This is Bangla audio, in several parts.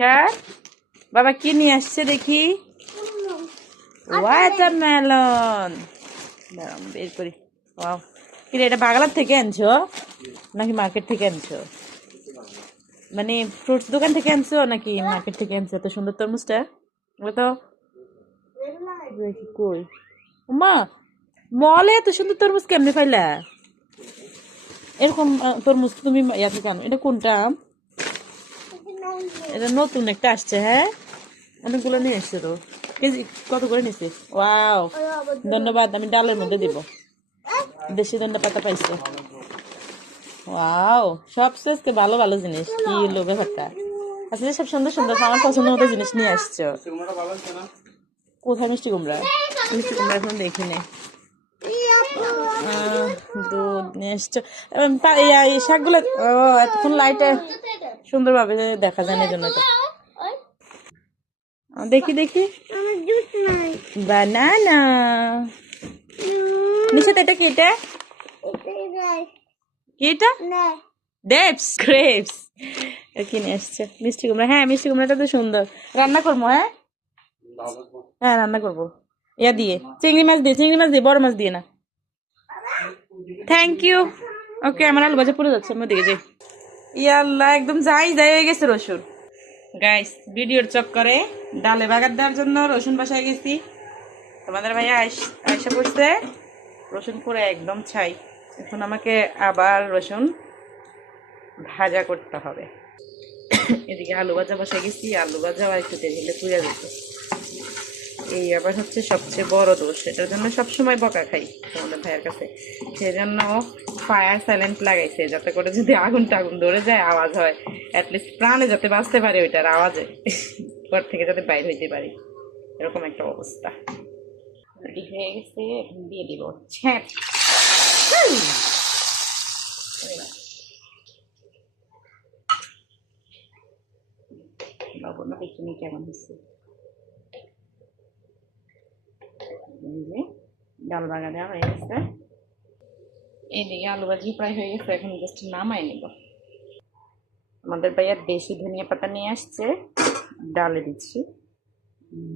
হ্যাঁ বাবা কি নিয়ে আসছে দেখি। ওয়াটারমেলন দাঁড়াও বের করি। ওয়াও কি রে, এটা বাগালার থেকে আনছো নাকি মার্কেট থেকে আনছো? মানে ফ্রুটস দোকান থেকে আনছো নাকি মার্কেট থেকে আনছো? এত সুন্দর তরমুজটা ওগুলো তো দেখি কই। মা মলে এত সুন্দর তরমুজ কেমনে পাইলা? এরকম তরমুজ তুমি ইয়া থেকে আনো? এটা কোনটা আম? এটা নতুন একটা আসছে। হ্যাঁ অনেকগুলো নিয়ে এসছে তো। কেজি কত করে নিছে? ওয়াও ধন্যবাদ, আমি ডালের মধ্যে দিব। দেশি ধন্যা পাতা পাইছে। ওয়াও সবচেয়ে ভালো ভালো জিনিস কি হলো ব্যাপারটা? আসলে সব সুন্দর সুন্দর আমার পছন্দ মতো জিনিস নিয়ে আসছো। কোথায় মিষ্টি কুমড়া? মিষ্টি কুমড়া এখন দেখি নেই। দুধ নিয়ে এসছো। এই শাকগুলো এতক্ষণ লাইটে সুন্দরভাবে দেখা যায় না জন্য তো। দেখি দেখি বানানা নিশাত, এটা কি? এটা কি? এটা ডেপস গ্রেপস কিনে আসছে। মিষ্টি কুমড়া, হ্যাঁ মিষ্টি কুমড়াটা তো সুন্দর। রান্না করবো। হ্যাঁ হ্যাঁ রান্না করবো। ইয়া দিয়ে চিংড়ি মাছ দিয়ে, চিংড়ি মাছ দিয়ে, বড় মাছ দিয়ে না। Thank you. ওকে আমার আলু ভাজা পুড়ে যাচ্ছে, আমি দিকে যাই। ইয়াল্লা একদম যাই যাই হয়ে গেছে রসুন। গাইস ভিডিওর চক্করে ডালে বাগার দেওয়ার জন্য রসুন বাসায় গেছি। তোমাদের ভাইয়া আয়সা পড়ছে, রসুন পুরো একদম ছাই। এখন আমাকে আবার রসুন ভাজা করতে হবে। এদিকে আলু ভাজা বসে গেছি, আলু ভাজা আর একটু তেল হলে পুড়ে যেত। এই আবার হচ্ছে সবচেয়ে বড় দোষ, এটার জন্য সবসময় বকা খাই তোমাদের ভাইয়ের কাছে। সেই জন্য ফায়ার সাইলেন্ট লাগাইছে, যাতে করে যদি আগুন টাগুন ধরে যায় আওয়াজ হয়, অ্যাটলিস্ট প্রাণে যাতে বাঁচতে পারে ওইটার আওয়াজে, ঘর থেকে যাতে বাইরে হইতে পারি, এরকম একটা অবস্থা। রেডি হয়ে গেছে, এখন দিয়ে দিব ছ্যাঁক। লবণ দেখিনি কেমন হচ্ছে। ডাল বাগা দেওয়া হয়ে গেছে, এইদিকে আলু ভাজি প্রায় হয়ে গেছে, এখন জাস্ট নামাই নেব। আমাদের ভাইয়া দেশি ধনিয়া পাতা নিয়ে আসছে, ডালে দিচ্ছি।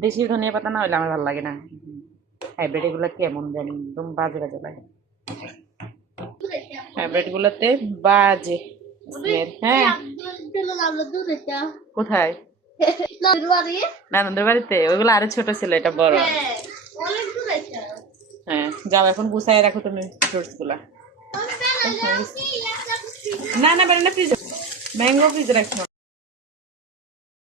দেশি ধনিয়া পাতা না হলে আমার ভালো লাগে না, হাইব্রিড এগুলো কেমন জানি একদম বাজে বাজে লাগে। হাইব্রিড গুলোতে বাজে স্মেল। হ্যাঁ কোথায়? নানন্দের বাড়িতে। ওইগুলো আরো ছোট ছিল, এটা বড়। হ্যাঁ যাও এখন গুছাই রাখো তুমি ফ্রুটস গুলা। না না বাড়ি না, ফ্রিজ ম্যাঙ্গো ফ্রিজে রাখছো।